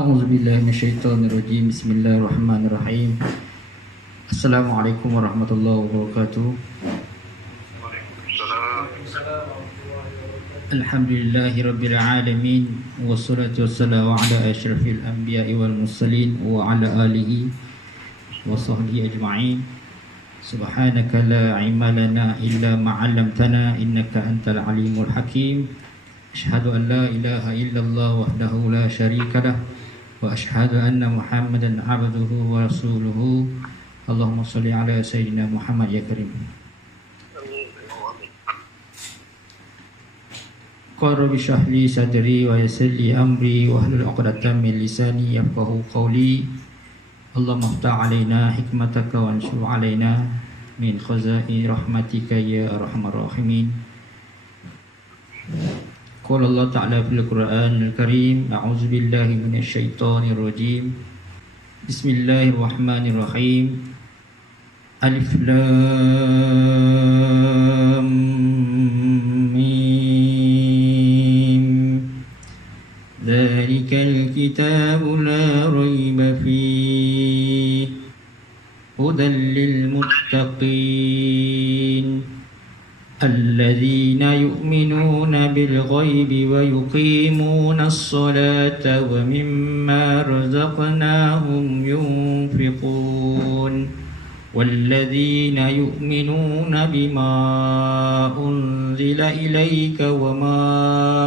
A'udzubillahi minasyaitonirrajim. Bismillahirrahmanirrahim. Assalamualaikum warahmatullahi wabarakatuh. Alhamdulillahirabbil alamin wassalatu wassalamu ala asyrafil anbiya'i wal mursalin wa ala alihi wa sahbihi ajma'in. Subhanaka la ilma lana illa ma 'allamtana innaka antal alimul hakim. Asyhadu an la ilaha illallah wahdahu la syarika lah wa asyhadu anna Muhammadan 'abduhu wa rasuluhu. Allahumma shalli ala sayyidina Muhammad ya karim. Qala rabbi shrah li sadri wa yassir li amri wahlul 'uqdatam min lisani yafqahu qawli. Allahumma iftah 'alaina hikmataka wa anshur 'alaina min khaza'i rahmatika ya arhamar rahimin. Qala Allah Ta'ala fil Qur'anil Karim, a'udzu billahi minasyaitonir rajim. Bismillahirrahmanirrahim. Alif Lam Mim. Dzalikal kitabu la raiba fihi hudan lil muttaqin. الذين يؤمنون بالغيب ويقيمون الصلاة ومما رزقناهم ينفقون والذين يؤمنون بما أنزل إليك وما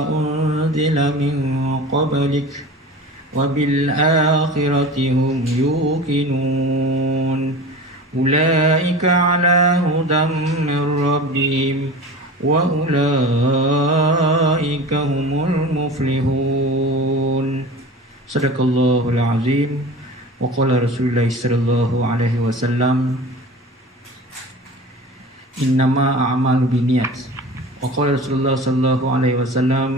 أنزل من قبلك وبالآخرة هم يوقنون أولئك على هدى من ربهم وأولئك هم المفلحون. صدق الله العظيم. وقال رسول الله صلى الله عليه وسلم إنما أعمال بالنيات. وقال رسول الله صلى الله عليه وسلم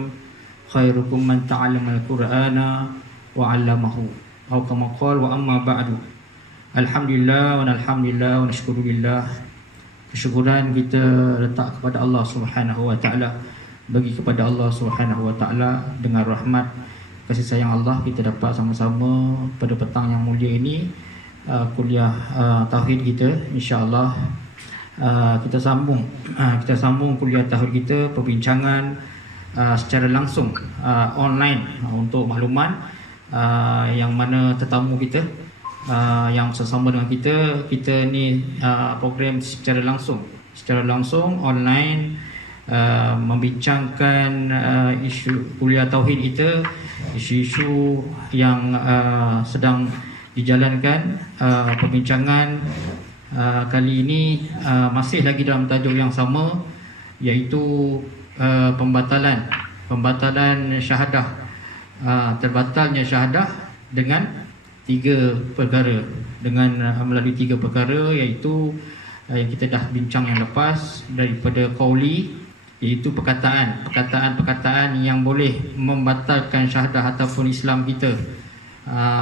خيركم من تعلم القرآن وعلمه أو كما قال. وأما بعد, Alhamdulillah wa alhamdulillah wa nashkurubillah. Kesyukuran kita letak kepada Allah Subhanahu wa taala. Bagi kepada Allah Subhanahu wa taala dengan rahmat kasih sayang Allah kita dapat sama-sama pada petang yang mulia ini kuliah tauhid kita. Insya-Allah kita sambung kuliah tauhid kita, perbincangan secara langsung online untuk makluman yang mana tetamu kita yang bersama dengan kita ni program secara langsung online membincangkan isu kuliah tauhid kita, isu-isu yang sedang dijalankan. Perbincangan kali ini masih lagi dalam tajuk yang sama, iaitu pembatalan syahadah, terbatalnya syahadah dengan melalui tiga perkara, iaitu yang kita dah bincang yang lepas, daripada qauli, iaitu perkataan yang boleh membatalkan syahadah ataupun Islam kita,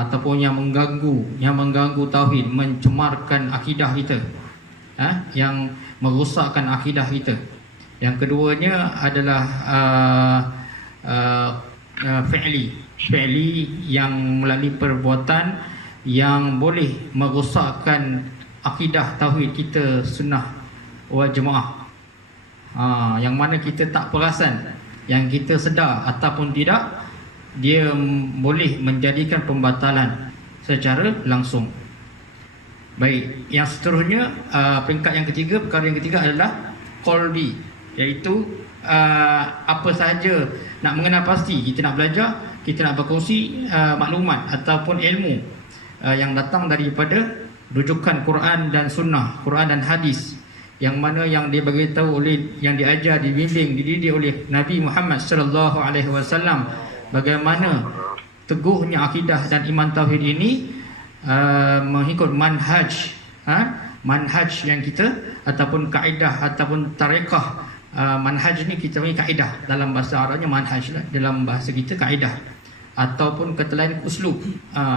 ataupun yang mengganggu tauhid, mencemarkan akidah kita, yang merosakkan akidah kita. Yang keduanya adalah fi'li yang melalui perbuatan yang boleh merosakkan akidah tauhid kita sunnah wal jemaah, yang mana kita tak perasan, yang kita sedar ataupun tidak, dia boleh menjadikan pembatalan secara langsung. Baik, yang seterusnya, perkara yang ketiga adalah qalbi, iaitu apa sahaja nak mengenal pasti, kita nak belajar, kita nak berkongsi maklumat ataupun ilmu yang datang daripada rujukan Quran dan Sunnah, Quran dan Hadis, yang mana yang diberitahu oleh, yang diajar, dibimbing, dididik oleh Nabi Muhammad sallallahu alaihi wasallam, bagaimana teguhnya akidah dan iman tauhid ini mengikut manhaj yang kita, ataupun kaedah ataupun tarekah. Manhaj ni kita panggil kaedah, dalam bahasa Arabnya manhaj lah, dalam bahasa kita kaedah, ataupun kata lain uslub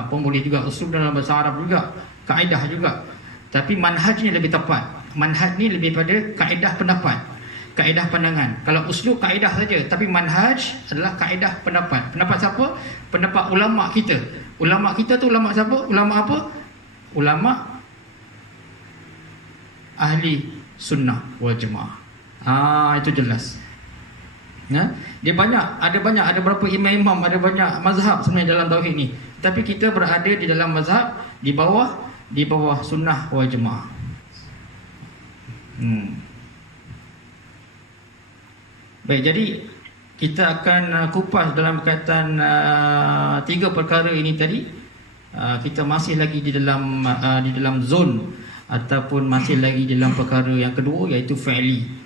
pun boleh juga. Uslub dalam bahasa Arab juga, kaedah juga, tapi manhaj ni lebih tepat. Manhaj ni lebih pada kaedah pendapat. kaedah pandangan. Kalau uslub kaedah saja, tapi manhaj adalah kaedah pendapat. Pendapat siapa? Pendapat ulama kita. Ulama kita tu ulama siapa? Ulama apa? Ulama ahli sunnah wal jamaah. Itu jelas. Dia ada berapa imam-imam, ada banyak mazhab sebenarnya dalam tauhid ni. Tapi kita berada di dalam mazhab di bawah sunnah wal jamaah. Baik, jadi kita akan kupas dalam berkaitan 3 perkara ini tadi. Kita masih lagi di dalam zon ataupun masih lagi dalam perkara yang kedua, iaitu fi'li.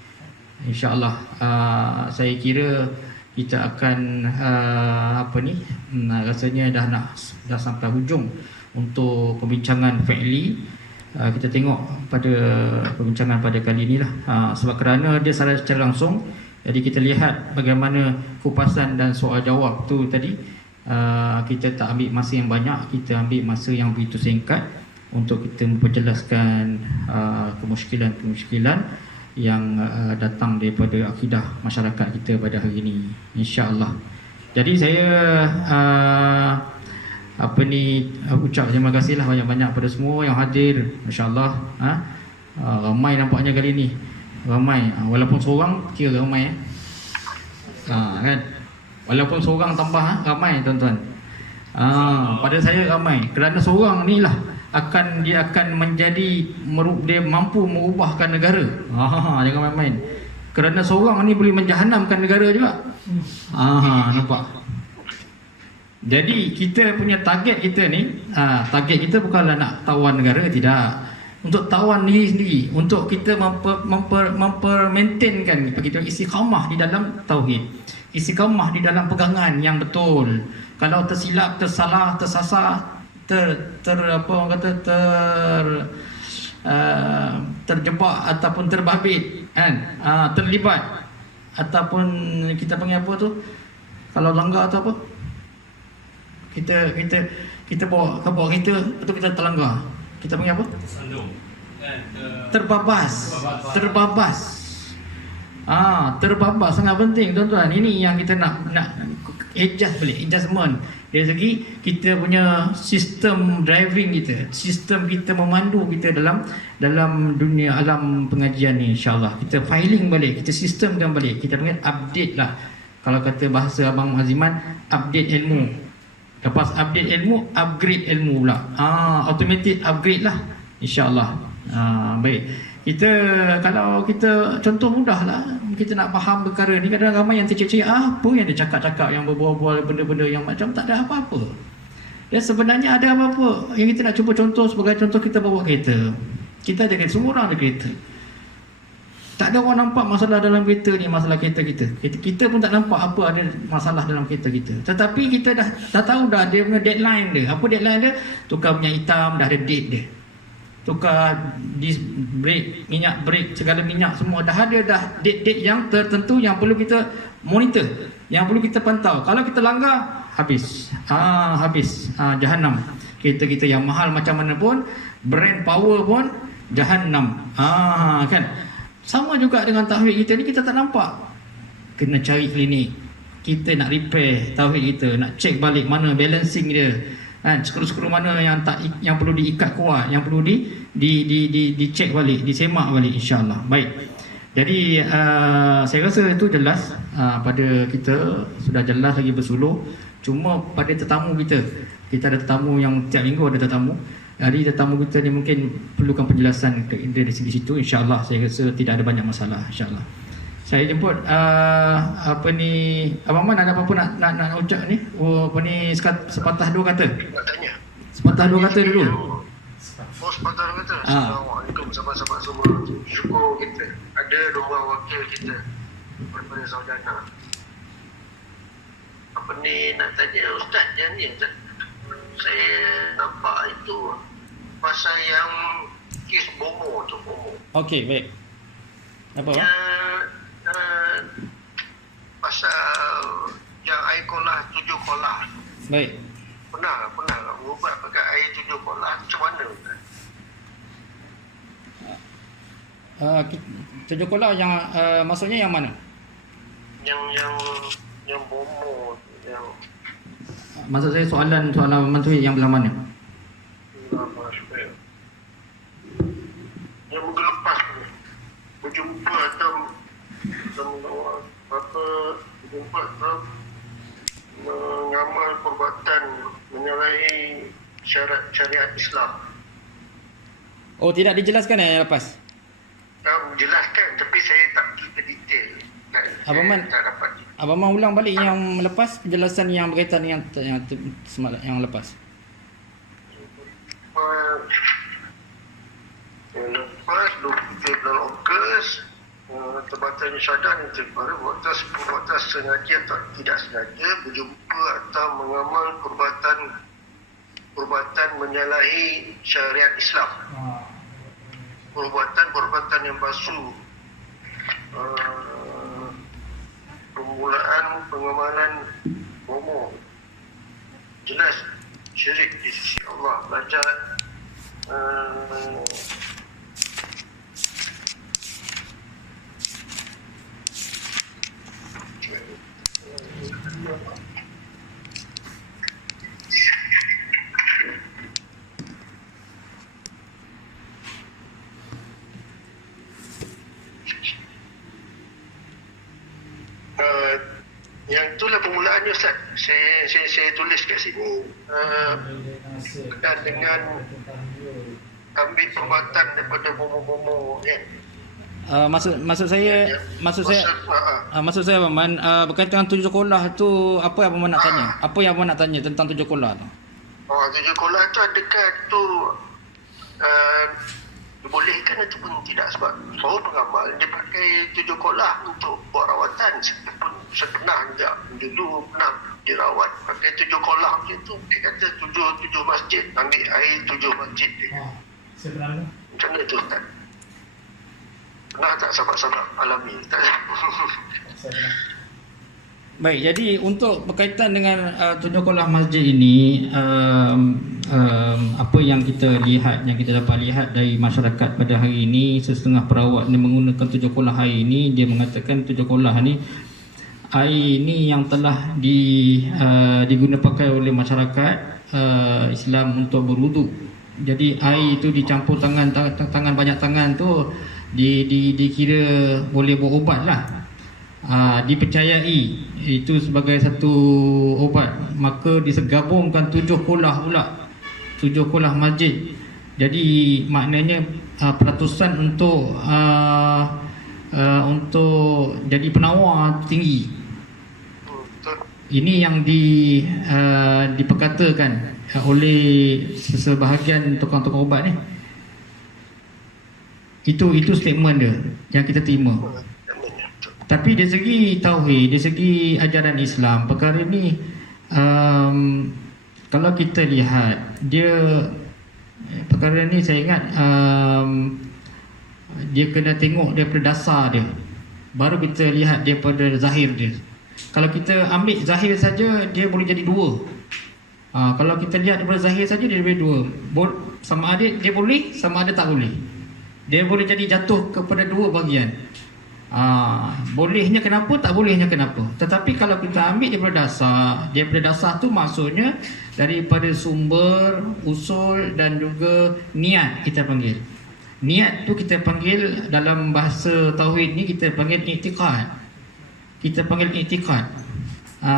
InsyaAllah saya kira kita akan rasanya dah sampai hujung untuk perbincangan fi'li. Kita tengok pada perbincangan pada kali inilah, sebab kerana dia secara langsung. Jadi kita lihat bagaimana kupasan dan soal jawab tu tadi. Kita tak ambil masa yang banyak, kita ambil masa yang begitu singkat untuk kita memperjelaskan kemusykilan-kemusykilan yang datang daripada akidah masyarakat kita pada hari ini, insya-Allah. Jadi saya ucap terima kasihlah banyak-banyak pada semua yang hadir, masya-Allah. Ramai nampaknya kali ni. Ramai, walaupun seorang kira ramai kan. Walaupun seorang tambah ramai tuan-tuan. Pada saya ramai kerana seorang ni lah dia akan menjadi dia mampu mengubahkan negara. Jangan main-main. Kerana seorang ni boleh menjahanamkan negara juga. Nampak. Jadi kita punya target kita ni, target kita bukanlah nak tawan negara, tidak. Untuk tawan diri sendiri, untuk kita maintainkan begitu istiqamah di dalam tauhid, istiqamah di dalam pegangan yang betul. Kalau tersilap, tersalah, tersasar, terjebak ataupun terbabit kan, terlibat ataupun kita panggil apa tu, kalau langgar atau apa, kita bawa kereta betul, kita terlanggar, kita panggil apa? Terbabas. Terbabas sangat penting tuan-tuan. Ini yang kita nak adjustment dari segi kita punya sistem driving kita, sistem kita memandu kita dalam dunia alam pengajian ni, insya-Allah. Kita filing balik, kita sistemkan balik, kita panggil update lah. Kalau kata bahasa Abang Aziman, update ilmu. Lepas update ilmu, upgrade ilmu pula. Automatic upgrade lah, insya-Allah. Baik. Kalau kita contoh mudah lah, kita nak faham perkara ni, kadang-kadang ramai yang tercecik, apa yang dia cakap-cakap, yang berbual-bual benda-benda yang macam tak ada apa-apa. Dan sebenarnya ada apa-apa. Yang kita nak cuba contoh, sebagai contoh, kita bawa kereta. Kita ada kereta, semua orang ada kereta. Tak ada orang nampak masalah dalam kereta ni, masalah kereta kita. Kita pun tak nampak apa ada masalah dalam kereta kita. Tetapi kita dah tahu dah dia punya deadline dia. Apa deadline dia? Tukar minyak hitam, dah ada date dia. Tukar disc brake, minyak brake, segala minyak semua dah ada, dah date yang tertentu yang perlu kita monitor, yang perlu kita pantau. Kalau kita langgar, habis. Jahanam. Kereta kita yang mahal macam mana pun, brand power pun jahanam. Kan? Sama juga dengan tauhid kita ni, kita tak nampak. Kena cari klinik. Kita nak repair tauhid kita, nak check balik mana balancing dia. Kan, skru-skru mana yang perlu diikat kuat, yang perlu dicek balik, disemak balik, insya-Allah. Baik. Jadi saya rasa itu jelas pada kita, sudah jelas lagi bersuluh. Cuma pada tetamu kita ada tetamu yang tiap minggu ada tetamu. Jadi tetamu kita ni mungkin perlukan penjelasan dari segi situ, insya-Allah. Saya rasa tidak ada banyak masalah, insya-Allah. Saya jemput Abang Man, ada apa-apa nak ucap ni? Sepatah dua kata. Sepatah dua kata dulu. Sepatah dua kata. Assalamualaikum sahabat-sahabat semua. Syukur kita ada dua wakil kita daripada Saudara. Nak tanya Ustaz yang ni, saya nampak itu pasal yang kes bomo tu. Okey, baik. Apa? Pasal yang air kolah 7 kolah. Baik. Pernah ubat pakai air 7 kolah, macam mana? Tujuh kolah yang maksudnya yang mana? Yang bomo yang Maksud saya soalan Menteri yang belah mana? yang menggelepas tu, berjumpa atau berjumpa atau mengamal perbuatan menyalahi syariat Islam. Oh, tidak dijelaskan yang lepas? Jelaskan, tapi saya tak pergi ke detail. Abang Man, tak dapat. Abang Man ulang balik yang lepas, penjelasan yang berkaitan yang lepas. Yang lepas 23 bulan Ogos, Tempatan Syahdan yang terbaru perbuatan sengaja atau tidak sengaja berjumpa atau mengamal perbuatan menyalahi syariat Islam. Perbuatan yang basuh, permulaan pengamalan bomo, jelas syirik di sisi Allah, belajar yang itulah permulaannya Ustaz. Saya tulis kat sini dan dengan ambil perbuatan daripada bomo-bomo kan. Maksud saya Abang Man, berkaitan dengan 7 kolah tu, apa yang Abang Man nak tanya? Apa yang Abang Man nak tanya tentang 7 kolah tu? 7 kolah tu adakah tu dibolehkan ataupun tidak? Sebab bahawa pengamal dia pakai 7 kolah untuk buat rawatan. Saya pun pernah juga dulu pernah dirawat pakai 7 kolah macam tu. Dia kata 7 masjid, ambil air 7 masjid dia. Sebenarnya Macam mana tu Ustaz? Pernah tak sahabat-sahabat alami? Tak. Baik, jadi untuk berkaitan dengan 7 kolah masjid ini, apa yang kita lihat, yang kita dapat lihat dari masyarakat pada hari ini, setengah perawat yang menggunakan 7 kolah air ini, dia mengatakan 7 kolah ni air ini yang telah diguna pakai oleh masyarakat Islam untuk berwuduk. Jadi air itu dicampur tangan banyak tangan tu dikira boleh buat ubat lah. Dipercayai itu sebagai satu obat, maka disegabungkan 7 kolah pula, 7 kolah masjid. Jadi maknanya peratusan untuk jadi penawar tinggi. Ini yang diperkatakan oleh sebahagian tukang-tukang ubat ni. Itu statement dia yang kita terima. Tapi dari segi tauhid, dari segi ajaran Islam, perkara ni kalau kita lihat dia, perkara ni saya ingat dia kena tengok daripada dasar dia, baru kita lihat daripada zahir dia. Kalau kita ambil zahir saja, dia boleh jadi dua. Kalau kita lihat daripada zahir saja, dia boleh dua. Sama ada dia boleh, sama ada tak boleh. Dia boleh jadi jatuh kepada dua bahagian. Bolehnya kenapa, tak bolehnya kenapa. Tetapi kalau kita ambil daripada dasar tu maksudnya daripada sumber, usul dan juga niat kita panggil. Niat tu kita panggil dalam bahasa tauhid ni kita panggil i'tiqad. Kita panggil i'tiqad.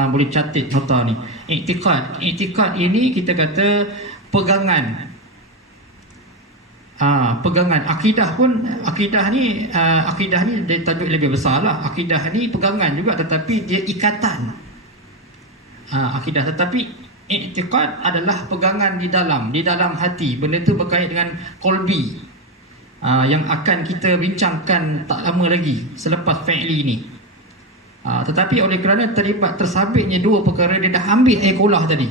Boleh catat nota ni. I'tiqad ini kita kata pegangan. Pegangan. Akidah ni dia tajuk lebih besar lah. Akidah ni pegangan juga, tetapi dia ikatan. Akidah, tetapi i'tiqad adalah pegangan di dalam hati. Benda tu berkait dengan qalbi, yang akan kita bincangkan tak lama lagi selepas fi'li ni. Tetapi oleh kerana terlibat tersabitnya dua perkara, dia dah ambil air kolah tadi,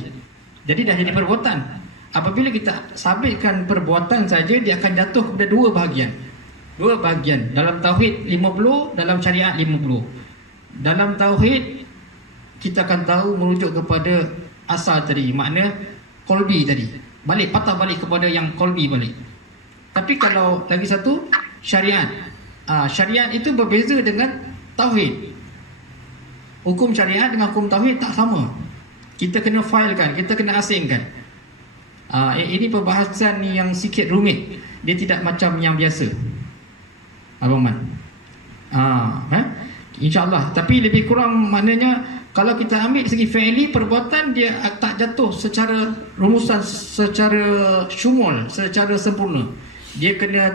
jadi dah jadi perbuatan. Apabila kita sabitkan perbuatan saja, dia akan jatuh kepada dua bahagian. Dalam tauhid 50, dalam syariat 50. Dalam tauhid kita akan tahu merujuk kepada asal tadi, makna qalbi tadi, patah balik kepada yang qalbi balik. Tapi kalau lagi satu syariat, syariat itu berbeza dengan tauhid. Hukum syariat dengan hukum tauhid tak sama. Kita kena filekan, kita kena asingkan. Ini perbahasan yang sikit rumit. Dia tidak macam yang biasa, Abang Man. InsyaAllah. Tapi lebih kurang maknanya, kalau kita ambil segi fi'li, perbuatan dia tak jatuh secara rumusan, secara syumul, secara sempurna. Dia kena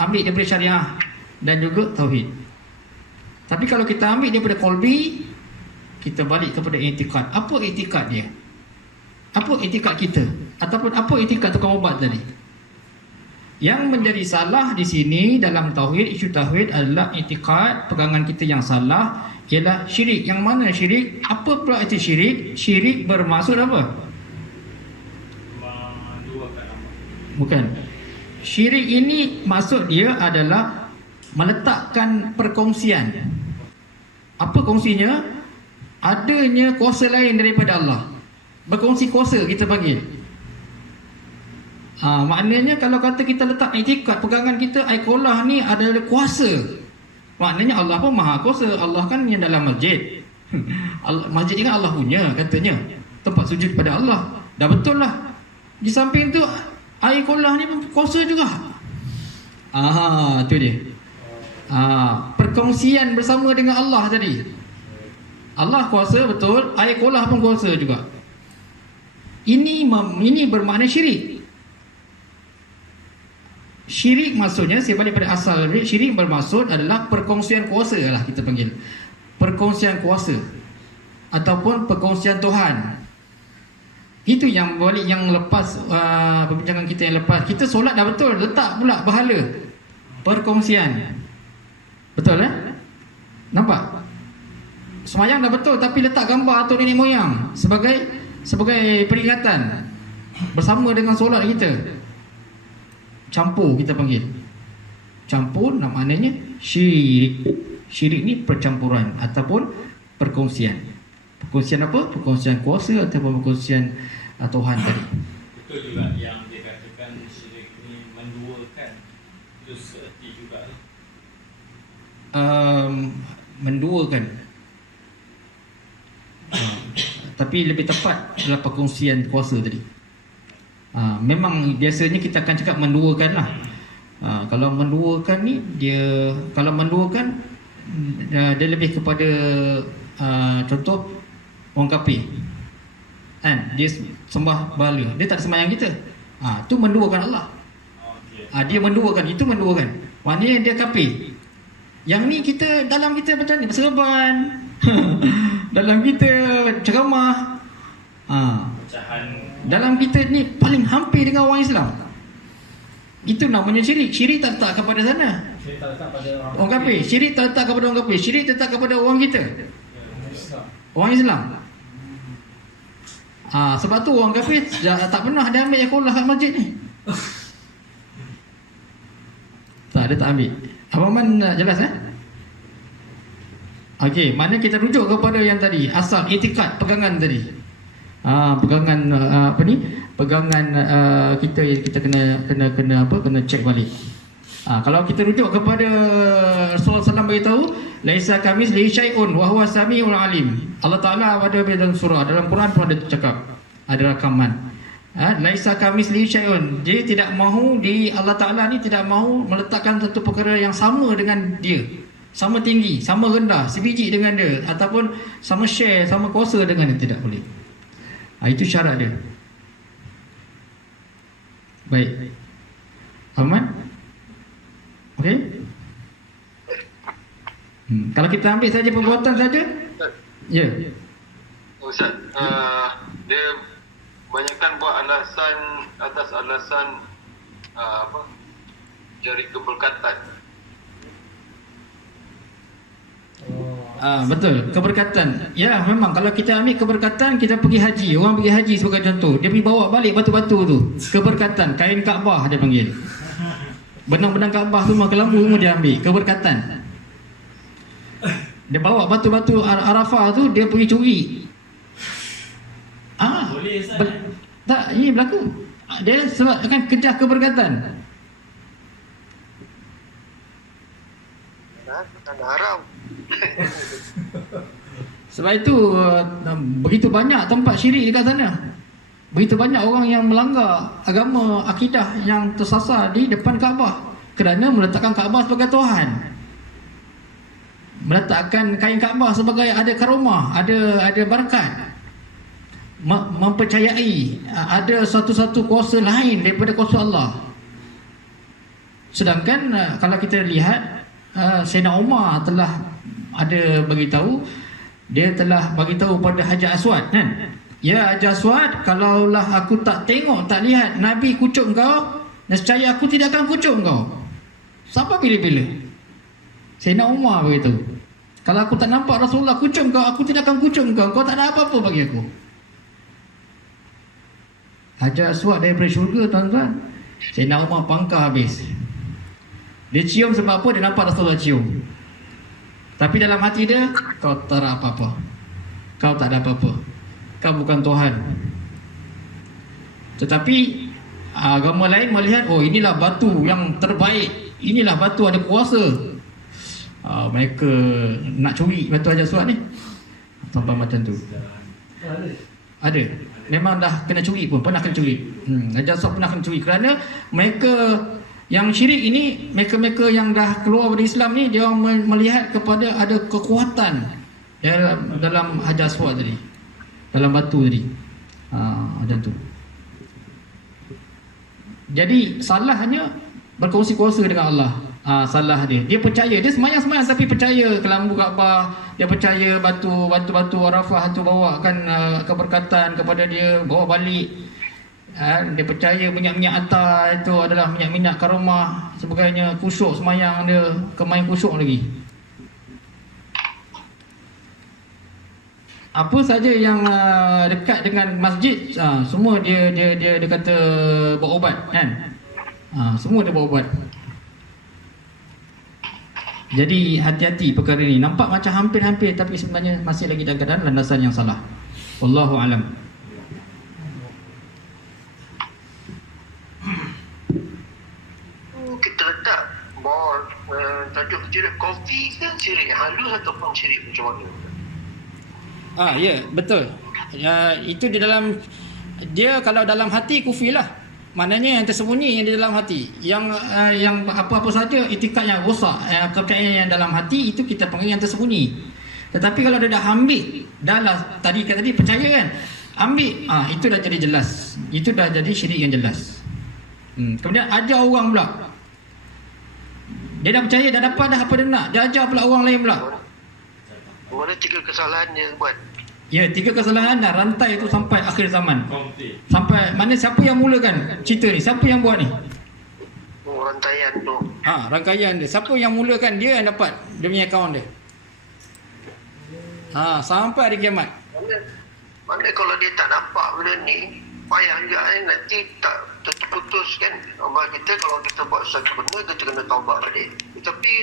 ambil daripada syariah dan juga tauhid. Tapi kalau kita ambil daripada qalbi, kita balik kepada i'tikad. Apa i'tikad dia? Apa i'tikad kita? Ataupun apa i'tikad tukang ubat tadi? Yang menjadi salah di sini dalam tauhid, isu tauhid adalah i'tikad, pegangan kita yang salah ialah syirik. Yang mana syirik? Apa pula itu syirik? Syirik bermaksud apa? Bukan. Syirik ini maksud dia adalah meletakkan perkongsian. Apa kongsinya? Adanya kuasa lain daripada Allah. Berkongsi kuasa kita panggil. Maknanya kalau kata kita letak i'tikad, pegangan kita aiqolah ni adalah kuasa. Maknanya Allah pun maha kuasa. Allah kan yang dalam masjid. Masjid ni kan Allah punya katanya. Tempat sujud pada Allah. Dah betul lah. Di samping tu aiqolah ni pun kuasa juga. Tu dia. Perkongsian bersama dengan Allah tadi. Allah kuasa betul, aiqolah pun kuasa juga. Ini bermakna syirik. Syirik maksudnya, saya balik pada asal, syirik bermaksud adalah perkongsian kuasa lah kita panggil. Perkongsian kuasa ataupun perkongsian Tuhan. Itu yang balik yang lepas perbincangan kita yang lepas. Kita solat dah betul, letak pula berhala. Perkongsian. Betul nampak? Semayang dah betul tapi letak gambar atau nenek moyang sebagai peringatan bersama dengan solat kita. Campur kita panggil. Campur maknanya syirik. Syirik ni percampuran ataupun perkongsian. Perkongsian apa? Perkongsian kuasa ataupun perkongsian Tuhan tadi. Betul juga yang dia katakan syirik ni menduakan. Itu seerti juga. Menduakan. Tapi lebih tepat adalah perkongsian kuasa tadi. Memang biasanya kita akan cakap menduakan lah. Kalau menduakan ni dia, kalau menduakan dia lebih kepada contoh orang kafir kan, dia sembah berhala, dia tak sembahyang kita. Tu menduakan Allah. Dia menduakan, itu menduakan. Maknanya dia kafir. Yang ni kita, dalam kita macam ni berserban. Dalam kita ceramah. Dalam kita ni paling hampir dengan orang Islam. Itu namanya syirik. Syirik tak letak kepada sana. Syirik tak letak pada orang kafir. Syirik tak letak kepada orang kafir. Syirik letak kepada orang kita. Orang Islam. Sebab tu orang kafir tak pernah dia ambil aiqolah kat masjid ni. Tak, dia tak ambil. Abang Man jelas Okey, mana kita rujuk kepada yang tadi, asal i'tikad, pegangan tadi. Pegangan apa ni? Pegangan kita yang kita kena cek balik. Kalau kita rujuk kepada Rasulullah SAW beritahu, laisa kamitslihi syai'un wa huwa samiul alim. Allah Taala pada dalam surah, dalam Quran pun ada cakap, ada rakaman. Laisa kamitslihi syai'un. Dia tidak mahu, Allah Taala ni tidak mahu meletakkan satu perkara yang sama dengan dia. Sama tinggi, sama rendah, sebiji dengan dia, ataupun sama share, sama kuasa dengan dia, tidak boleh. Itu syarat dia. Baik. Aman? Okey? Kalau kita ambil saja perbuatan saja? Ya. Ustaz, dia banyakkan buat alasan atas alasan cari keberkatan. Betul, keberkatan. Ya, memang kalau kita ambil keberkatan, kita pergi haji. Orang pergi haji sebagai contoh, dia pergi bawa balik batu-batu tu. Keberkatan, kain Kaabah dia panggil. Benang-benang Kaabah tu, maka lampu semua dia ambil. Keberkatan. Dia bawa batu-batu Arafah tu, dia pergi curi. Boleh tak, ini berlaku. Dia sebab akan kejar keberkatan. Tanah haram. Sebab itu begitu banyak tempat syirik dekat sana. Begitu banyak orang yang melanggar agama, akidah yang tersasar di depan Kaabah kerana meletakkan Kaabah sebagai Tuhan. Meletakkan kain Kaabah sebagai ada karomah, ada barakat. Mempercayai ada satu-satu kuasa lain daripada kuasa Allah. Sedangkan kalau kita lihat Sayyidina Umar telah ada beritahu, dia telah beritahu pada Hajar Aswad kan, ya Hajar Aswad, kalaulah aku tak tengok, tak lihat Nabi kucuk kau, nescaya aku tidak akan kucuk kau. Sampai bila-bila Sayyidina Umar beritahu, kalau aku tak nampak Rasulullah kucuk kau, aku tidak akan kucuk kau. Kau tak ada apa-apa bagi aku. Hajar Aswad daripada syurga, tuan-tuan. Sayyidina Umar pangkah habis. Dia cium sebab apa? Dia nampak Rasulullah cium. Tapi dalam hati dia, kau tak ada apa-apa. Kau tak ada apa-apa. Kau bukan Tuhan. Tetapi agama lain melihat, oh inilah batu yang terbaik, inilah batu ada kuasa. Mereka nak curi batu Hajar Aswad ni. Sampai macam tu. Ada. Memang dah kena curi pun, pernah kena curi. Hajar Aswad pernah kena curi kerana mereka yang syirik ini, mereka-mereka yang dah keluar dari Islam ni, dia melihat kepada ada kekuatan dalam Hajar Aswad tadi, dalam batu tadi. Macam tu. Jadi salahnya berkongsi kuasa dengan Allah. Salah dia. Dia percaya, dia semayang-semayang tapi percaya kelambu Kaabah, dia percaya batu Arafah tu bawakan keberkatan kepada dia, bawa balik. Dia percaya minyak-minyak atar itu adalah minyak-minyak karomah sebagainya, khusyuk semayang dia, kemain khusyuk lagi. Apa saja yang dekat dengan masjid, semua dia kata berubat kan. Semua dia berubat. Jadi hati-hati perkara ini. Nampak macam hampir-hampir tapi sebenarnya masih lagi dalam landasan yang salah. Wallahu alam. Kita letak bawah tajuk syirik kopi ke syirik halus ataupun syirik macam mana? Ya, betul. Itu di dalam dia, kalau dalam hati kufir lah. Maknanya yang tersembunyi yang di dalam hati, yang apa-apa saja itikad yang rosak, kepercayaan yang dalam hati, itu kita panggil yang tersembunyi. Tetapi kalau dia dah ambil, dah lah tadi percaya kan, ambil, itu dah jadi jelas, itu dah jadi syirik yang jelas. Kemudian ajar orang pula, dia dah percaya, dah dapat dah apa dia nak, dia ajar pula orang lain pula. Mana 3 kesalahan yang buat? Ya, 3 kesalahan dah rantai itu sampai akhir zaman. Sampai mana, siapa yang mulakan cerita ni? Siapa yang buat ni? Rantaian tu. Rangkaian dia. Siapa yang mulakan, dia yang dapat dia punya akaun dia. Sampai hari kiamat. Mana kalau dia tak nampak benda ni, payah juga nanti tak terputus kan. Amal kita kalau kita buat satu benda, kita kena taubat balik. Tapi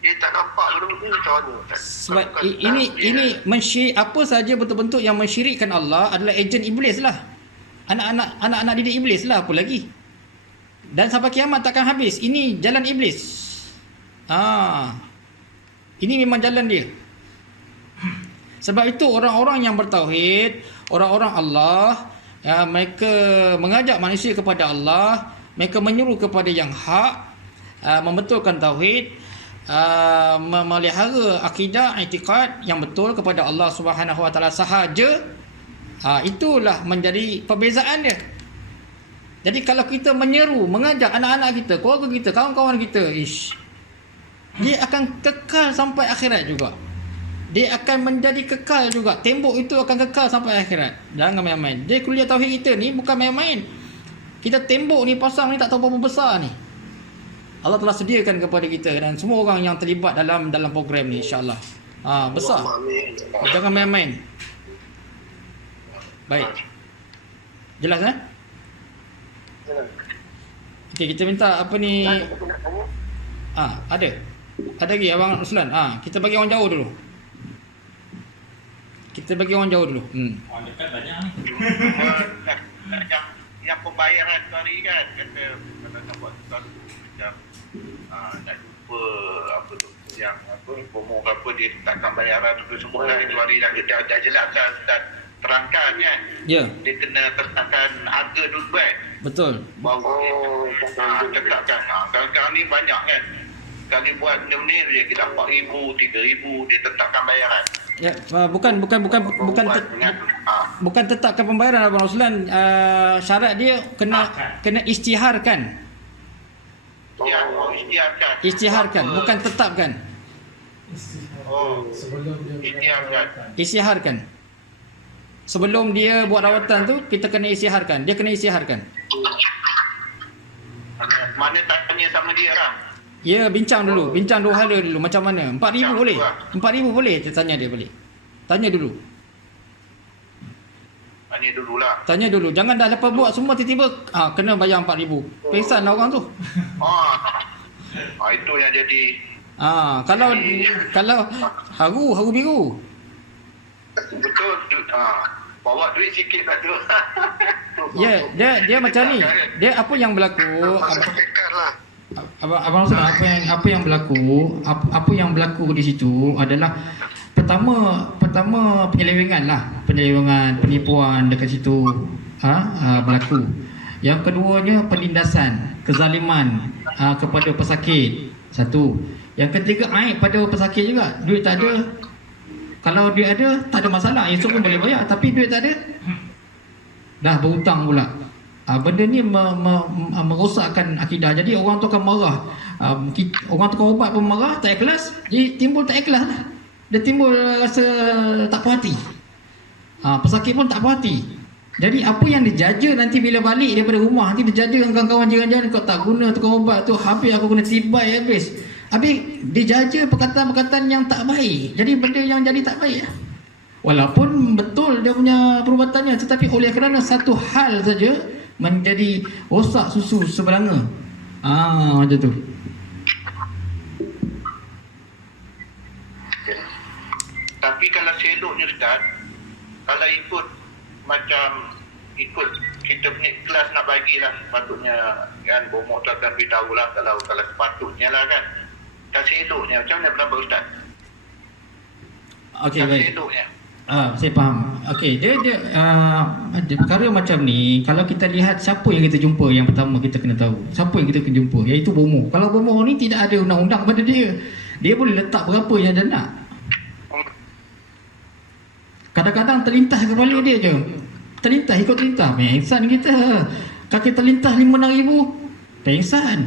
dia tak nampak benda ni macam mana kan? Sebab ini mensyirik, apa saja bentuk-bentuk yang mensyirikkan Allah adalah ejen iblis lah. Anak-anak didik iblis lah, apa lagi. Dan sampai kiamat takkan habis. Ini jalan iblis. Ini memang jalan dia. Sebab itu orang-orang yang bertauhid, orang-orang Allah, mereka mengajak manusia kepada Allah, mereka menyuruh kepada yang hak, membetulkan tauhid, memelihara akidah, i'tiqad yang betul kepada Allah Subhanahu Wa Taala sahaja. Itulah menjadi perbezaan dia. Jadi kalau kita menyeru, mengajak anak-anak kita, keluarga kita, kawan-kawan kita, dia akan kekal sampai akhirat juga. Dia akan menjadi kekal juga. Tembok itu akan kekal sampai akhirat. Jangan main-main. Dia kuliah tauhid kita ni bukan main-main. Kita tembok ni pasang ni tak tahu berapa besar ni. Allah telah sediakan kepada kita dan semua orang yang terlibat dalam program ni, insya-Allah. Besar. Jangan main-main. Baik. Jelas Okey, kita minta apa ni? Ada. Ada lagi Abang Ruslan. Kita bagi orang jauh dulu. Orang dekat banyak ni. Yang pembayaran tu hari kan, kata nak buat sesuatu macam nak jumpa apa tu yang apa promo ke apa dia takkan bayaran tu semua lah itu hari dah jelaskan dan terangkan kan. Ya, Dia kena tetapkan harga dulu kan. betul. Baru tetapkan. Sekarang ni banyak kan. Sekali buat benda-benda dia kira 4,000, 3,000 dia tetapkan bayaran. Ya, bukan tetapkan pembayaran Abang Roslan. Syarat dia kena isytiharkan. Isytiharkan. Isytiharkan, bukan tetapkan. Isytiharkan. Sebelum dia buat rawatan tu, kita kena isytiharkan. Dia kena isytiharkan. Mana tanya sama dia lah. Ya, bincang dulu. Bincang dua hala dulu. Macam mana? 4,000 boleh? 4,000 boleh? Kita tanya dia balik. Tanya dulu. Tanya dululah. Tanya dulu. Jangan dah lepas buat semua tiba-tiba kena bayar 4,000. Pengsan lah orang tu. Itu yang jadi. Kalau haru biru. Betul. Bawa duit sikit saja. Ya, dia macam ni. Dia apa yang berlaku? Abang Roslan, apa yang berlaku di situ adalah pertama penyelewengan, penipuan dekat situ berlaku. Yang keduanya penindasan, kezaliman kepada pesakit. Satu. Yang ketiga aib pada pesakit juga. Duit tak ada. Kalau duit ada tak ada masalah, esok pun boleh bayar. Tapi duit tak ada, dah berhutang pula. Benda ni merosakkan akidah. Jadi orang tu akan marah. Orang tukang ubat pun marah, tak ikhlas. Jadi timbul tak ikhlas lah. Dia timbul rasa tak puas hati. Pesakit pun tak puas hati. Jadi apa yang dia jaja nanti bila balik daripada rumah, nanti dia jaja dengan kawan-kawan jiran-jiran, kau tak guna tukang ubat tu, habis aku kena tibai habis. Habis dia jaja perkataan-perkataan yang tak baik. Jadi benda yang jadi tak baik. Walaupun betul dia punya perbuatannya, tetapi oleh kerana satu hal saja menjadi rosak susu sebelanga. Macam tu. Tapi kalau seloknya Ustaz, kalau ikut kita punya kelas nak bagilah, sepatutnya kan bomok tu akan beritahu lah kalau sepatutnya lah kan. Kalau seloknya macam mana pendapat Ustaz? Okey, baik. Seloknya. Saya faham. Okey, dia perkara macam ni, kalau kita lihat siapa yang kita jumpa, yang pertama kita kena tahu siapa yang kita kena jumpa, iaitu bomoh. Kalau bomoh ni tidak ada undang-undang pada dia boleh letak berapa yang dia nak. Kadang-kadang terlintas kepala dia je. Ikut terlintas. Pengsan kita. Kaki terlintas 5,000, pengsan.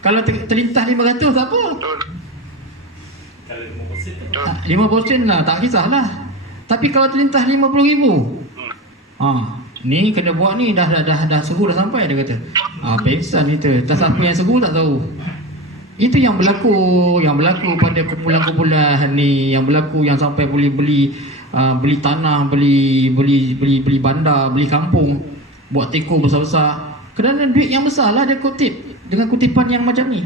Kalau terlintas 500 tak apa. Kalau 5% 5% lah, tak kisahlah. Tapi kalau terlintas 50,000, ni kena buat ni, dah suruh dah sampai, dia kata. Pengsan kita. Tak siapa yang suruh tak tahu. Itu yang berlaku pada kumpulan-kumpulan ni, yang berlaku yang sampai boleh beli tanah, beli bandar, beli kampung, buat teko besar-besar. Kerana duit yang besar lah dia kutip dengan kutipan yang macam ni.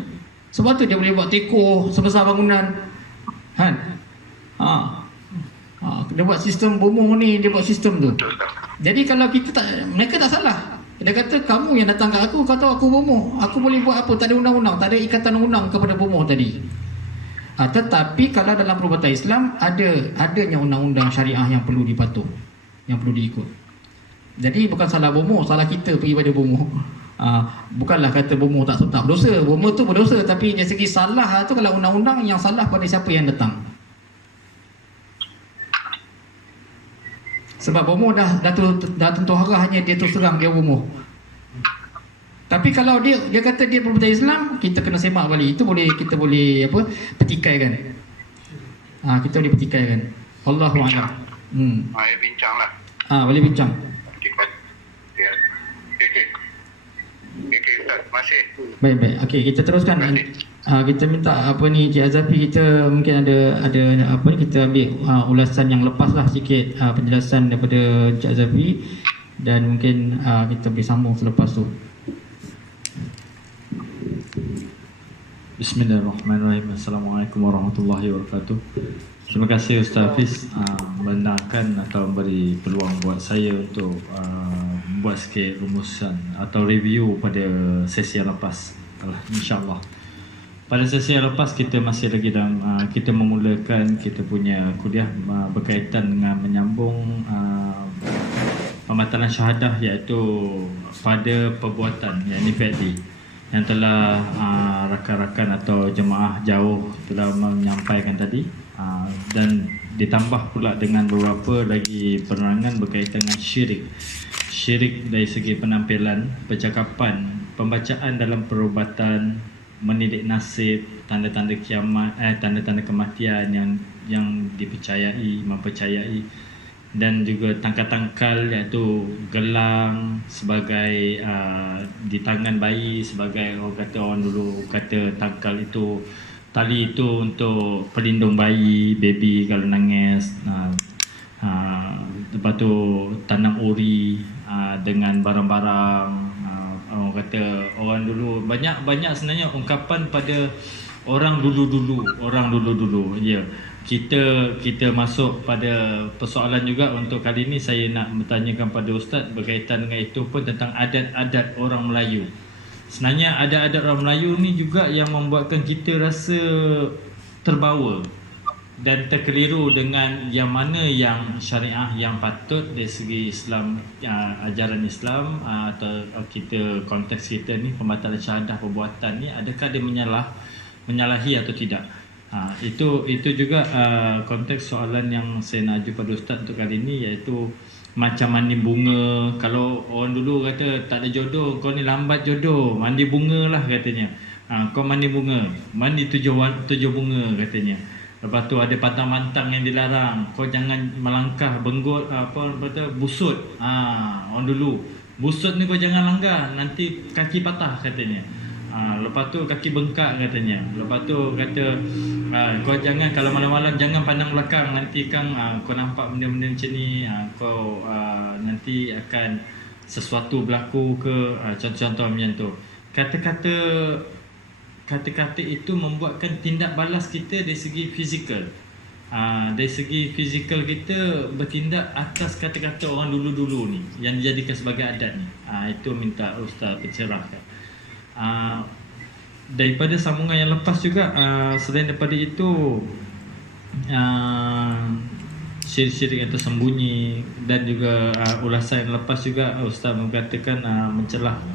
Sebab tu dia boleh buat teko sebesar bangunan. Kan? Dia buat sistem bomoh ni, dia buat sistem tu. Jadi kalau mereka tak salah. Dia kata kamu yang datang kat aku, kau tahu aku bomoh. Aku boleh buat apa? Tak ada undang-undang, tak ada ikatan undang kepada bomoh tadi. Tetapi kalau dalam perubatan Islam adanya undang-undang syariah yang perlu dipatuh, yang perlu diikut. Jadi bukan salah bomoh, salah kita pergi pada bomoh. Bukanlah kata bomoh tak berdosa. Bomoh tu berdosa, tapi dari segi salah tu, kalau undang-undang yang salah pada siapa yang datang. Sebab bomoh dah tentu arah, hanya dia terus terang dia bomoh. Tapi kalau dia kata dia perbuatan Islam, kita kena semak balik. Itu kita boleh petikaikan. Kita boleh petikaikan. Allahu a'lam. Bincanglah. Boleh bincang. Okey, Ustaz. Terima kasih. Baik. Okey, kita teruskan. Kita minta Cik Azafi, kita mungkin ada kita ambil ulasan yang lepas lah sikit, penjelasan daripada Cik Azafi, dan mungkin kita boleh sambung selepas tu. Bismillahirrahmanirrahim. Assalamualaikum warahmatullahi wabarakatuh. Terima kasih Ustaz Hafiz menangkan atau memberi peluang buat saya untuk membuat sikit rumusan atau review pada sesi yang lepas. taala insyaallah. Pada sesi yang lepas kita masih lagi dalam kita memulakan kita punya kuliah berkaitan dengan menyambung pembatalan syahadah, iaitu pada perbuatan, yakni fi'li, yang telah rakan-rakan atau jemaah jauh telah menyampaikan tadi, dan ditambah pula dengan beberapa lagi penerangan berkaitan dengan syirik dari segi penampilan, percakapan, pembacaan dalam perubatan, menilik nasib, tanda-tanda kiamat, tanda-tanda kematian yang mempercayai, dan juga tangkal-tangkal, iaitu gelang sebagai di tangan bayi, sebagai orang dulu kata tangkal itu, tali itu untuk pelindung baby kalau nangis. Lepas tu tanam uri dengan barang-barang. Orang kata orang dulu banyak sebenarnya ungkapan pada orang dulu-dulu. Ya. Kita masuk pada persoalan juga untuk kali ini. Saya nak bertanyakan pada Ustaz berkaitan dengan itu pun tentang adat-adat orang Melayu. Sebenarnya adat-adat orang Melayu ni juga yang membuatkan kita rasa terbawa dan terkeliru dengan yang mana yang syariah yang patut dari segi Islam, ajaran Islam, atau kita konteks kita ni pembatalan syahadah perbuatan ni, adakah dia menyalahi atau tidak. Itu juga konteks soalan yang saya nak ajukan pada Ustaz untuk kali ini, iaitu macam mandi bunga. Kalau orang dulu kata tak ada jodoh, kau ni lambat jodoh, mandi bunga lah katanya. Kau mandi bunga, mandi tujuh bunga katanya. Lepas tu ada pantang-pantang yang dilarang, kau jangan melangkah benggot busut. Orang dulu busut ni kau jangan langgar, nanti kaki patah katanya. Lepas tu kaki bengkak katanya. Lepas tu kata kau jangan, kalau malam-malam jangan pandang belakang, nanti kan kau nampak benda-benda macam ni, kau nanti akan sesuatu berlaku ke, contoh-contoh macam tu. Kata-kata itu membuatkan tindak balas kita dari segi fizikal. Dari segi fizikal kita bertindak atas kata-kata orang dulu-dulu ni yang dijadikan sebagai adat ni. Itu minta Ustaz pencerahkan. Daripada sambungan yang lepas juga, selain daripada itu, syirik-syirik yang tersembunyi, dan juga ulasan yang lepas juga Ustaz mengatakan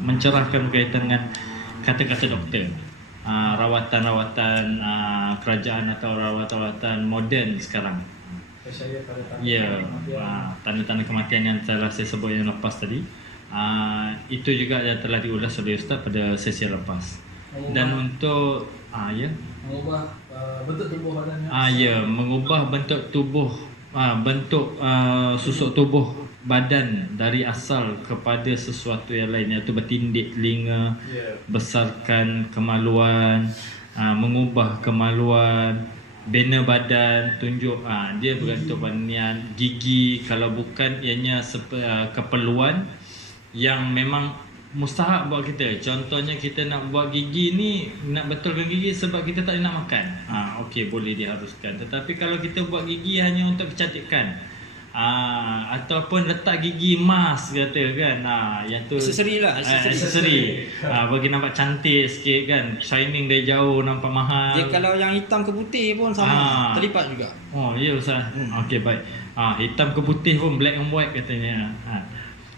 mencerahkan berkaitan dengan kata-kata doktor, rawatan-rawatan kerajaan atau rawatan-rawatan moden sekarang. Ya, tanda-tanda kematian yang telah saya sebut yang lepas tadi. Itu juga yang telah diulas oleh Ustaz pada sesi lepas. Dan untuk mengubah bentuk tubuh badannya. Mengubah bentuk tubuh, bentuk susuk tubuh badan dari asal kepada sesuatu yang lain, iaitu bertindik telinga, besarkan kemaluan, mengubah kemaluan, bina badan, tunjuk dia bergantung pada gigi. Kalau bukan, ianya keperluan yang memang mustahak buat kita. Contohnya kita nak buat gigi ni, nak betulkan gigi sebab kita tak nak makan, okey, boleh diharuskan. Tetapi kalau kita buat gigi hanya untuk kecantikan, ataupun letak gigi emas kata kan, yang tu aksesori lah, aksesori, bagi nampak cantik sikit kan, shining dari jauh nampak mahal. Dia kalau yang hitam ke putih pun sama, terlipat juga. Ya Ustaz. Okey, baik. Hitam ke putih pun, black and white katanya.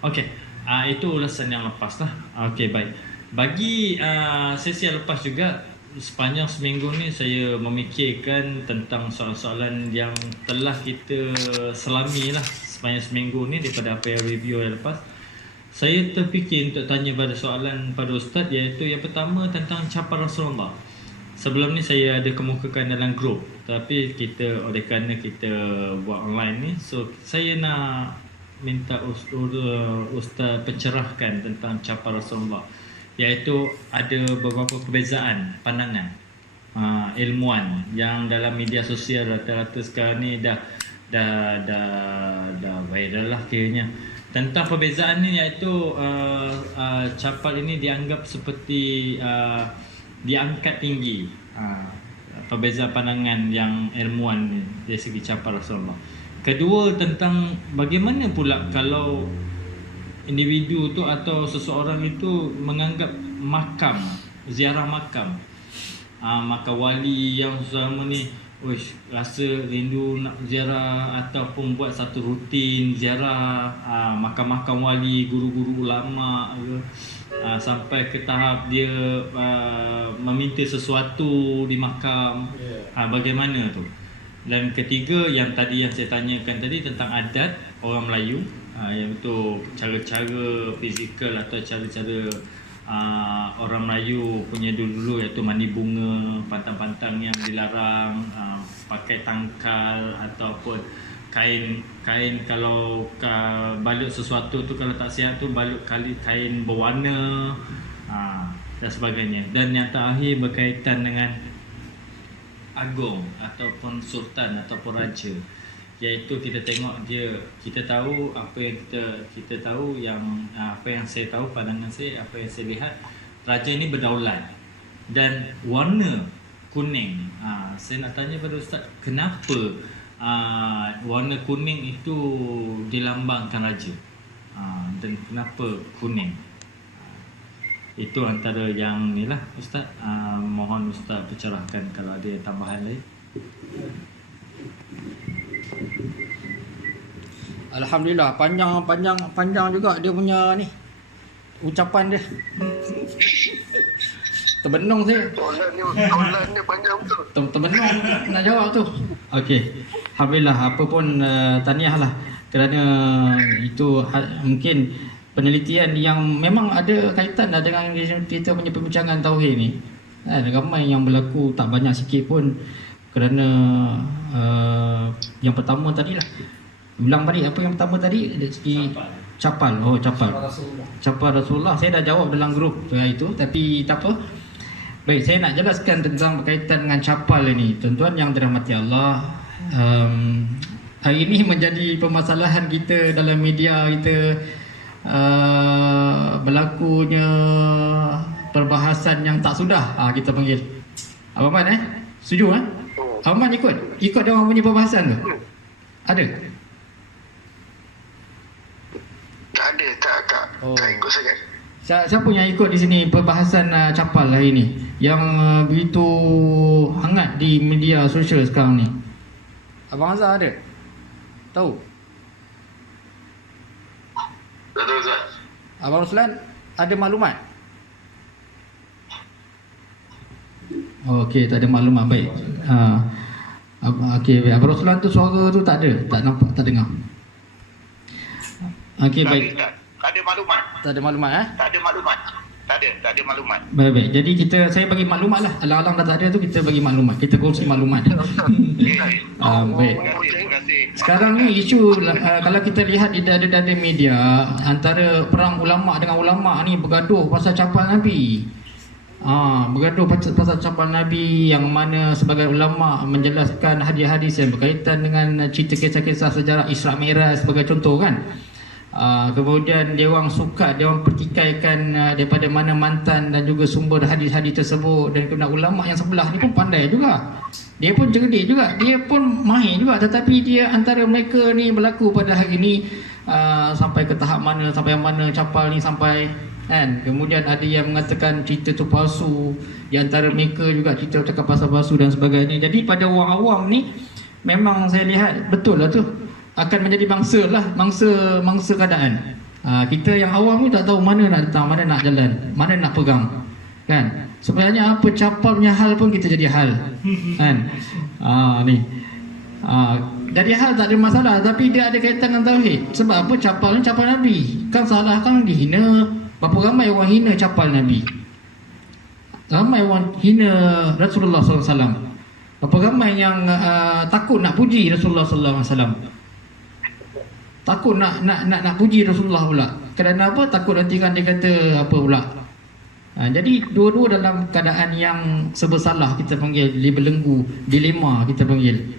Okey. Itu ulasan yang lepas lah. Okey, baik. Bagi sesi yang lepas juga, sepanjang seminggu ni saya memikirkan tentang soalan-soalan yang telah kita selami lah sepanjang seminggu ni daripada apa yang review yang lepas. Saya terfikir untuk tanya pada soalan pada Ustaz, iaitu yang pertama tentang capar Rasulullah. Sebelum ni saya ada kemukakan dalam grup, tapi oleh kerana kita buat online ni, so saya nak minta Ustaz pencerahkan tentang capar Rasulullah, iaitu ada beberapa perbezaan pandangan ilmuwan yang dalam media sosial rata-rata sekarang ni dah viral lah kiranya, tentang perbezaan ni, iaitu capar ini dianggap seperti diangkat tinggi. Perbezaan pandangan yang ilmuwan dari segi capar Rasulullah. Kedua, tentang bagaimana pula kalau individu tu atau seseorang itu menganggap makam ziarah makam. Makam wali yang selama ni rasa rindu nak ziarah ataupun buat satu rutin ziarah makam-makam wali, guru-guru ulama ke, sampai ke tahap dia meminta sesuatu di makam. Bagaimana tu? Dan ketiga yang tadi yang saya tanyakan tadi tentang adat orang Melayu, yang itu cara-cara fizikal atau cara-cara orang Melayu punya dulu iaitu mandi bunga, pantang-pantang yang dilarang, pakai tangkal ataupun kain kalau balut sesuatu tu kalau tak sihat tu balut kain berwarna dan sebagainya. Dan yang terakhir berkaitan dengan agung ataupun sultan ataupun raja, iaitu kita tengok kita tahu apa yang kita tahu, yang apa yang saya tahu, pandangan saya, apa yang saya lihat, raja ini berdaulat dan warna kuning. Saya nak tanya pada Ustaz, kenapa warna kuning itu dilambangkan raja, dan kenapa kuning? Itu antara yang ni lah Ustaz. Mohon Ustaz bercerahkan kalau ada tambahan lain. Alhamdulillah, panjang juga dia punya ni ucapan dia. Terbenung saya. Soalan ni panjang betul. Terbenung nak jawab tu. Okey. Alhamdulillah, apa pun tahniah lah kerana itu mungkin penelitian yang memang ada kaitan lah dengan kita punya perbincangan tauhid ni. Ramai yang berlaku, tak banyak sikit pun, kerana yang pertama tadilah. Ulang balik apa yang pertama tadi dari segi capal. Capal Rasulullah. Saya dah jawab dalam grup itu, tapi tak apa. Baik, saya nak jelaskan tentang berkaitan dengan capal ini. Tuan-tuan yang dirahmati Allah, hari ini menjadi permasalahan kita dalam media kita, berlakunya perbahasan yang tak sudah, kita panggil. Abang Man setuju Abang Man ikut dia orang punya perbahasan tu? Ada? Tak ikut sangat. Siapa yang ikut di sini perbahasan capal hari ni yang begitu hangat di media sosial sekarang ni? Abang Azhar ada? Tahu? Tak tahu Ustaz. Abang Ruslan ada maklumat? Okey, tak ada maklumat. Baik. Okey, baik. Abang Ruslan tu suara tu tak ada, tak nampak, tak dengar. Okey, baik. Tak ada maklumat. Tak ada maklumat Tak ada maklumat. Tak ada maklumat. Baik. Jadi saya bagi maklumat lah. Alang-alang dah tak ada tu, kita bagi maklumat. Kita kongsi maklumat. Baik. Terima kasih. Sekarang ni isu kalau kita lihat di dada-dada media, antara perang ulama' dengan ulama' ni bergaduh pasal capal Nabi. Bergaduh pasal capal Nabi, yang mana sebagai ulama' menjelaskan hadis-hadis yang berkaitan dengan cerita kisah-kisah sejarah Isra' Mi'raj sebagai contoh kan. Kemudian dia orang pertikaikan daripada mana mantan dan juga sumber hadis-hadis tersebut. Dan kemudian ulama' yang sebelah ni pun pandai juga, dia pun cerdik juga, dia pun mahir juga. Tetapi dia antara mereka ni berlaku pada hari ni sampai ke tahap mana, sampai mana capal ni sampai kan. Kemudian ada yang mengatakan cerita tu palsu, di antara mereka juga cerita cakap pasal palsu dan sebagainya. Jadi pada orang awam ni memang saya lihat betul lah tu, akan menjadi mangsa keadaan. Kita yang awam ni tak tahu mana nak datang, mana nak jalan, mana nak pegang kan. Sebenarnya apa capal punya hal pun kita jadi hal kan. Ni jadi hal tak ada masalah, tapi dia ada kaitan dengan tauhid. Sebab apa? Capal ni capal Nabi, kan salah, kan dihina. Berapa ramai orang hina capal Nabi, ramai orang hina Rasulullah SAW. Berapa ramai yang takut nak puji Rasulullah SAW, takut nak puji Rasulullah pula. Kerana apa? Takut nanti kan dia kata apa pula. Jadi dua-dua dalam keadaan yang sebersalah, kita panggil belenggu, dilema kita panggil.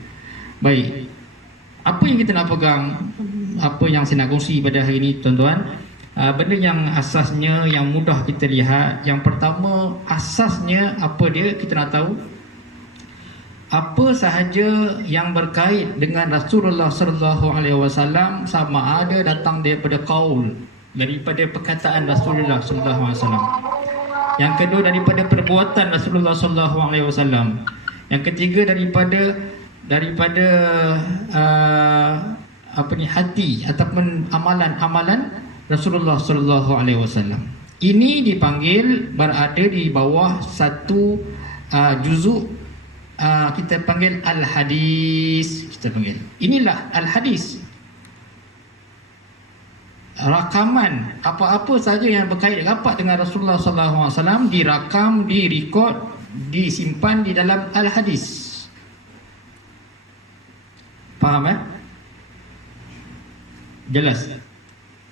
Baik, apa yang kita nak pegang, apa yang saya nak kongsi pada hari ini tuan-tuan, benda yang asasnya, yang mudah kita lihat. Yang pertama, asasnya apa dia, kita nak tahu apa sahaja yang berkait dengan Rasulullah sallallahu alaihi wasallam, sama ada datang daripada qaul, daripada perkataan Rasulullah sallallahu alaihi wasallam, Yang kedua daripada perbuatan Rasulullah sallallahu alaihi wasallam. Yang ketiga daripada hati ataupun amalan-amalan Rasulullah sallallahu alaihi wasallam. Ini dipanggil berada di bawah satu juzuk, kita panggil al-hadis, kita panggil. Inilah al-hadis. Rakaman apa-apa saja yang berkait rapat dengan Rasulullah sallallahu alaihi wasallam dirakam, direkod, disimpan di dalam al-hadis. Faham Jelas.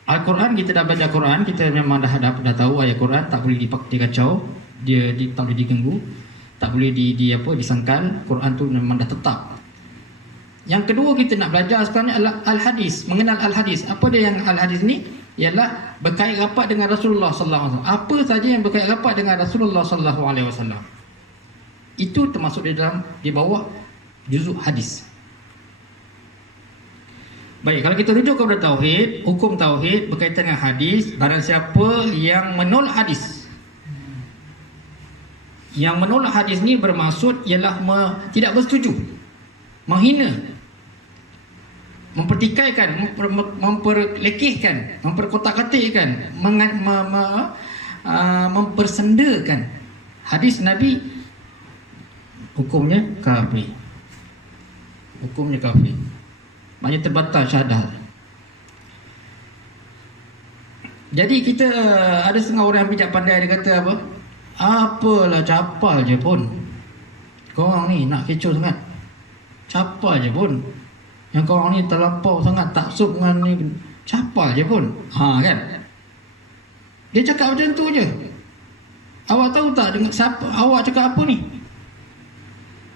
Al-Quran, kita dah baca Quran, kita memang dah tahu ayat Quran tak boleh dikacau, dia tak boleh diganggu, tak boleh disangkal. Quran tu memang dah tetap. Yang kedua kita nak belajar sekarang adalah al-hadis, mengenal al-hadis. Apa dia yang al-hadis ni? Ialah berkait rapat dengan Rasulullah sallallahu alaihi wasallam. Apa saja yang berkait rapat dengan Rasulullah sallallahu alaihi wasallam. Itu termasuk di bawah juzuk hadis. Baik, kalau kita rujuk kepada tauhid, hukum tauhid berkaitan dengan hadis, barang siapa yang menolak hadis. Yang menolak hadis ni bermaksud ialah tidak bersetuju, menghina, mempertikaikan, memperlekehkan, memperkotak-katikkan, mempersendakan hadis Nabi, hukumnya kafir. Hukumnya kafir. Maknanya terbatal syahadah. Jadi kita ada setengah orang yang bijak pandai, dia kata apa? Apalah, capal je pun. Korang ni nak kecoh sangat. Capal je pun. Yang korang ni terlampau sangat taksub dengan ni. Capal je pun. Kan? Dia cakap macam tu je. Awak tahu tak dengan siapa awak cakap apa ni?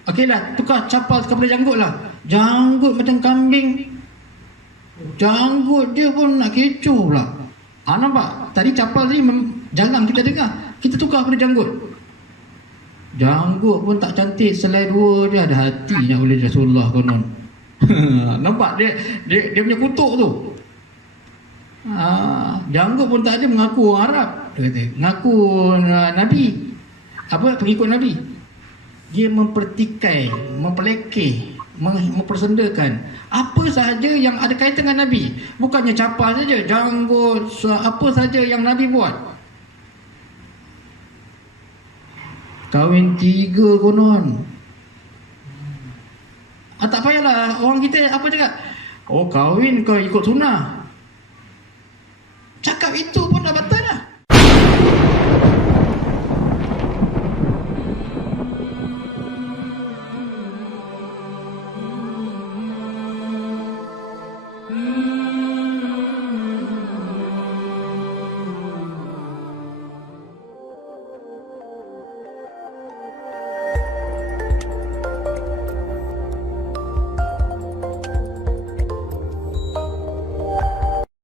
Okeylah, tukar capal kepada janggut lah. Janggut macam kambing. Janggut dia pun nak kecoh pula. Nampak? Tadi capal tadi jarang kita dengar. Kita tukar kepada janggut. Janggut pun tak cantik, selai dua dia ada hati nak oleh Rasulullah konon. Nampak dia punya kutuk tu. Janggut pun tak ada, mengaku orang Arab. Dia kata, mengaku Nabi. Pengikut Nabi. Dia mempertikai, mempelekeh, mempersendakan apa sahaja yang ada kaitan dengan Nabi. Bukannya capal saja, janggut, apa saja yang Nabi buat. Kahwin 3 konon. Tak payahlah orang kita apa cakap. Oh, kahwin kau ikut sunnah.